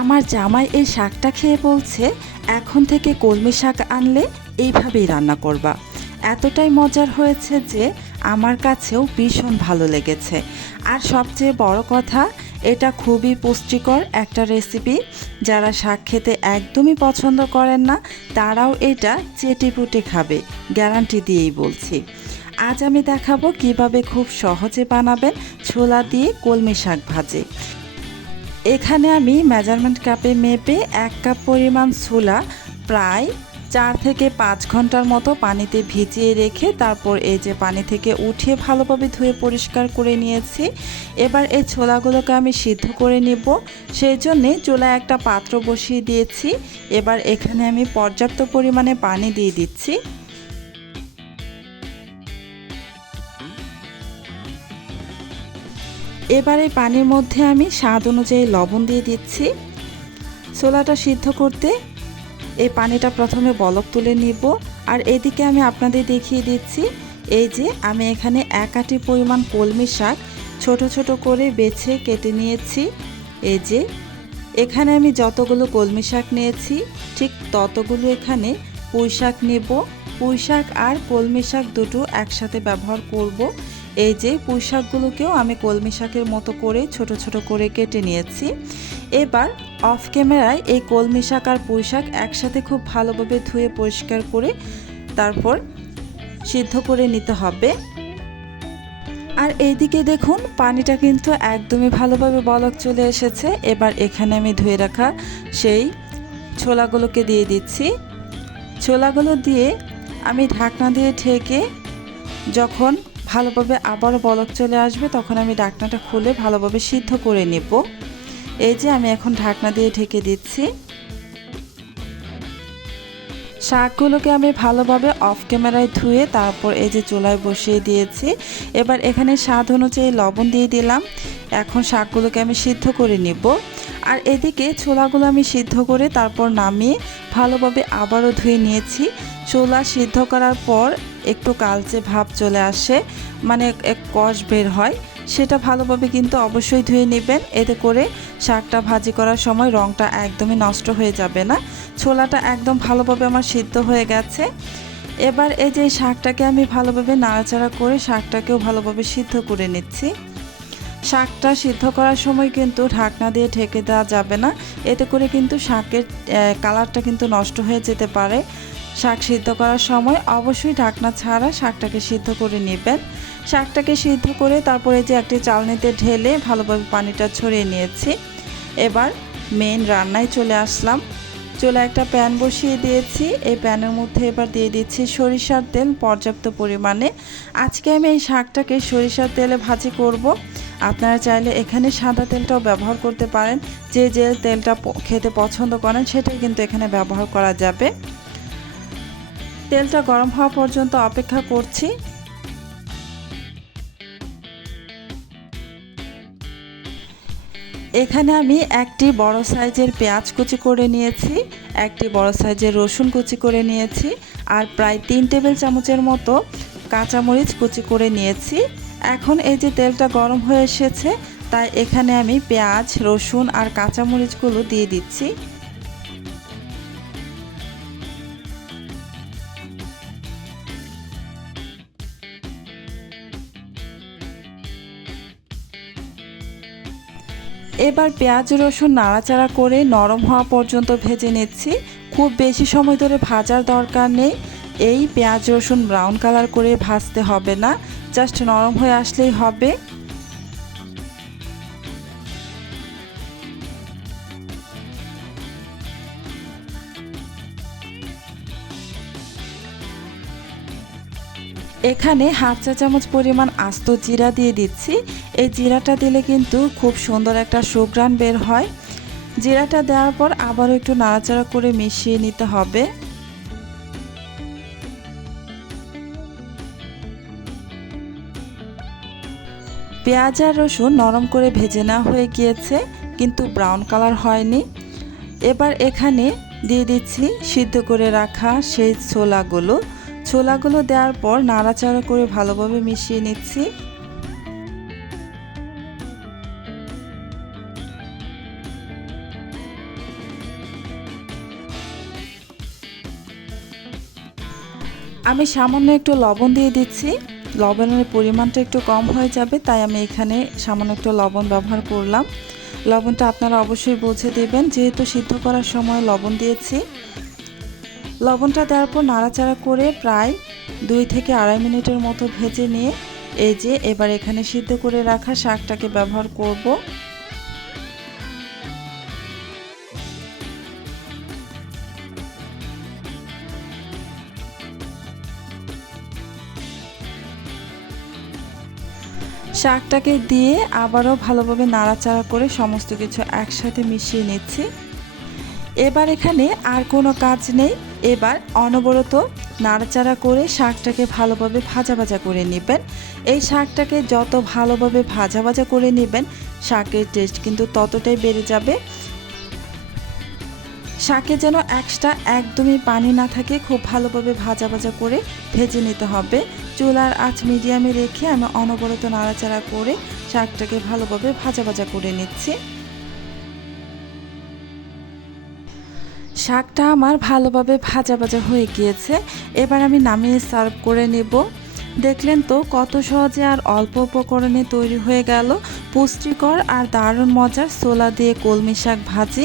আমার জামাই এই শাকটা খেয়ে বলছে এখন থেকে কলমি শাক আনলে এইভাবেই রান্না করবা। এতটাই মজার হয়েছে যে আমার কাছেও ভীষণ ভালো লেগেছে। আর সবচেয়ে বড় কথা, এটা খুবই পুষ্টিকর একটা রেসিপি। যারা শাক খেতে একদমই পছন্দ করেন না তারাও এটা চেটেপুটে খাবে, গ্যারান্টি দিয়েই বলছি। আজ আমি দেখাবো কিভাবে খুব সহজে বানাবেন ছোলা দিয়ে কলমি শাক ভাজি। এখানে আমি মেজারমেন্ট কাপে মেপে 1 কাপ পরিমাণ ছোলা প্রায় 4 থেকে 5 ঘন্টার মতো পানিতে ভিজিয়ে রেখে তারপর এই যে পানি থেকে উঠিয়ে ভালোভাবে ধুয়ে পরিষ্কার করে নিয়েছি। এবার এই ছোলাগুলোকে আমি সিদ্ধ করে নেব, সেই জন্যে চুলায় একটা পাত্র বসিয়ে দিয়েছি। এবার এখানে আমি পর্যাপ্ত পরিমাণে পানি দিয়ে দিচ্ছি। এবার এই পানির মধ্যে আমি স্বাদ অনুযায়ী লবণ দিয়ে দিচ্ছি। ছোলাটা সিদ্ধ করতে এই পানিটা প্রথমে বলক তুলে নিব। আর এদিকে আমি আপনাদের দেখিয়ে দিচ্ছি, এই যে আমি এখানে 1 আঁটি পরিমাণ কলমি শাক ছোট ছোট করে বেছে কেটে নিয়েছি। এই যে এখানে আমি যতগুলো কলমি শাক নিয়েছি ঠিক ততগুলো এখানে পুঁই শাক নেব। পুঁই শাক আর কলমি শাক দুটো একসাথে ব্যবহার করব। এই যে পুঁই শাকগুলোকেও আমি কলমি শাকের মতো করে ছোট ছোট করে কেটে নিয়েছি। এবার অফ ক্যামেরায় এই কলমি শাক আর পুঁই শাক একসাথে খুব ভালোভাবে ধুয়ে পরিষ্কার করে তারপর সিদ্ধ করে নিতে হবে। আর এইদিকে দেখুন পানিটা কিন্তু একদমই ভালোভাবে বলক চলে এসেছে। এবার এখানে আমি ধুয়ে রাখা সেই ছোলাগুলোকে দিয়ে দিচ্ছি। ছোলাগুলো দিয়ে আমি ঢাকনা দিয়ে ঢেকে যখন ভালোভাবে আবারও বলক চলে আসবে তখন আমি ঢাকনাটা খুলে ভালোভাবে সিদ্ধ করে নেব। এই যে আমি এখন ঢাকনা দিয়ে ঢেকে দিচ্ছি। শাকগুলোকে আমি ভালোভাবে অফ ক্যামেরায় ধুয়ে তারপর এই যে চুলায় বসিয়ে দিয়েছি। এবার এখানে স্বাদ অনুযায়ী লবণ দিয়ে দিলাম। এখন শাকগুলোকে আমি সিদ্ধ করে নিব। আর এদিকে ছোলাগুলো আমি সিদ্ধ করে তারপর নামিয়ে ভালোভাবে আবারও ধুয়ে নিয়েছি। ছোলা সিদ্ধ করার পর একটু কালচে ভাব চলে আসে, মানে এক কষ বের হয়, সেটা ভালোভাবে কিন্তু অবশ্যই ধুয়ে নেবেন। এতে করে শাকটা ভাজি করার সময় রঙটা একদমই নষ্ট হয়ে যাবে না। ছোলাটা একদম ভালোভাবে আমার সিদ্ধ হয়ে গেছে। এবার এই যে শাকটাকে আমি ভালোভাবে নাড়াচাড়া করে শাকটাকেও ভালোভাবে সিদ্ধ করে নিচ্ছি। শাকটা সিদ্ধ করার সময় কিন্তু ঢাকনা দিয়ে ঢেকে দেওয়া যাবে না, এতে করে কিন্তু শাকের কালারটা কিন্তু নষ্ট হয়ে যেতে পারে। শাক সিদ্ধ করার সময় অবশ্যই ঢাকনা ছাড়া শাকটাকে সিদ্ধ করে নেবেন। শাকটাকে সিদ্ধ করে তারপরে যে একটি চালনিতে ঢেলে ভালোভাবে পানিটা ছড়িয়ে নিয়েছি। এবার মেইন রান্নায় চলে আসলাম। চুলায় একটা প্যান বসিয়ে দিয়েছি। এই প্যানের মধ্যে এবার দিয়ে দিচ্ছি সরিষার তেল পর্যাপ্ত পরিমাণে। আজকে আমি এই শাকটাকে সরিষার তেলে ভাজি করব। আপনারা চাইলে এখানে সাদা তেলটাও ব্যবহার করতে পারেন। যে যে তেলটা খেতে পছন্দ করেন সেটাই কিন্তু এখানে ব্যবহার করা যাবে। তেলটা গরম হওয়া পর্যন্ত অপেক্ষা করছি। এখানে আমি একটি বড় সাইজের পেঁয়াজ কুচি করে নিয়েছি, একটি বড় সাইজের রসুন কুচি করে নিয়েছি, আর প্রায় 3 টেবিল চামচের মতো কাঁচামরিচ কুচি করে নিয়েছি। এখন এই যে তেলটা গরম হয়ে এসেছে, তাই এখানে আমি পেঁয়াজ, রসুন আর কাঁচামরিচগুলো দিয়ে দিচ্ছি। এবার পেঁয়াজ রসুন নাড়াচাড়া করে নরম হওয়া পর্যন্ত ভেজে নিচ্ছি। খুব বেশি সময় ধরে ভাজার দরকার নেই। এই পেঁয়াজ রসুন ব্রাউন কালার করে ভাজতে হবে না, জাস্ট নরম হয়ে আসলেই হবে। এখানে হাফ চা চামচ পরিমাণ আস্ত জিরা দিয়ে দিচ্ছি। এই জিরাটা দিলে কিন্তু খুব সুন্দর একটা সুঘ্রাণ বের হয়। জিরাটা দেওয়ার পর আবারও একটু নাড়াচাড়া করে মিশিয়ে নিতে হবে। পেঁয়াজ আর রসুন নরম করে ভেজে নেওয়া হয়ে গিয়েছে, কিন্তু ব্রাউন কালার হয়নি। এবার এখানে দিয়ে দিচ্ছি সিদ্ধ করে রাখা সেই ছোলাগুলো দেওয়ার পর নাড়াচাড়া করে ভালোভাবে মিশিয়ে নিচ্ছি। আমি সামান্য একটু লবণ দিয়ে দিচ্ছি। লবণের পরিমাণটা একটু কম হয়ে যাবে, তাই আমি এখানে সামান্য একটু লবণ ব্যবহার করলাম। লবণটা আপনারা অবশ্যই বুঝে দেবেন, যেহেতু সিদ্ধ করার সময় লবণ দিয়েছি। লবণটা দেওয়ার পর নাড়াচাড়া করে প্রায় 2 থেকে 2.5 মিনিটের মতো ভেজে নিয়ে এই যে এবার এখানে সিদ্ধ করে রাখা শাকটাকে ব্যবহার করব। শাকটাকে দিয়ে আবারও ভালোভাবে নাড়াচাড়া করে সমস্ত কিছু একসাথে মিশিয়ে নিচ্ছি। এবার এখানে আর কোনো কাজ নেই, এবার অনবরত নাড়াচাড়া করে শাকটাকে ভালোভাবে ভাজা ভাজা করে নেবেন। এই শাকটাকে যত ভালোভাবে ভাজা ভাজা করে নেবেন শাকের টেস্ট কিন্তু ততটাই বেড়ে যাবে। শাকে যেন এক্সট্রা একদমই পানি না থাকে, খুব ভালোভাবে ভাজা ভাজা করে ভেজে নিতে হবে। চুলার আঁচ মিডিয়ামে রেখে আমি অনবরত নাড়াচাড়া করে শাকটাকে ভালোভাবে ভাজা ভাজা করে নিচ্ছি। শাকটা আমার ভালোভাবে ভাজা ভাজা হয়ে গিয়েছে, এবার আমি নামিয়ে সার্ভ করে নেব। দেখলেন তো কত সহজে আর অল্প উপকরণে তৈরি হয়ে গেল পুষ্টিকর আর দারুণ মজার ছোলা দিয়ে কলমি শাক ভাজি।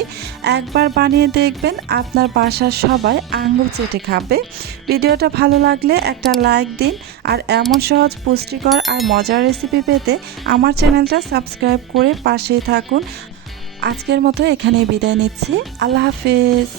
একবার বানিয়ে দেখবেন, আপনার বাসার সবাই আঙুল চেটে খাবে। ভিডিওটা ভালো লাগলে একটা লাইক দিন, আর এমন সহজ পুষ্টিকর আর মজার রেসিপি পেতে আমার চ্যানেলটা সাবস্ক্রাইব করে পাশেই থাকুন। আজকের মতো এখানেই বিদায় নিচ্ছি। আল্লাহ হাফেজ।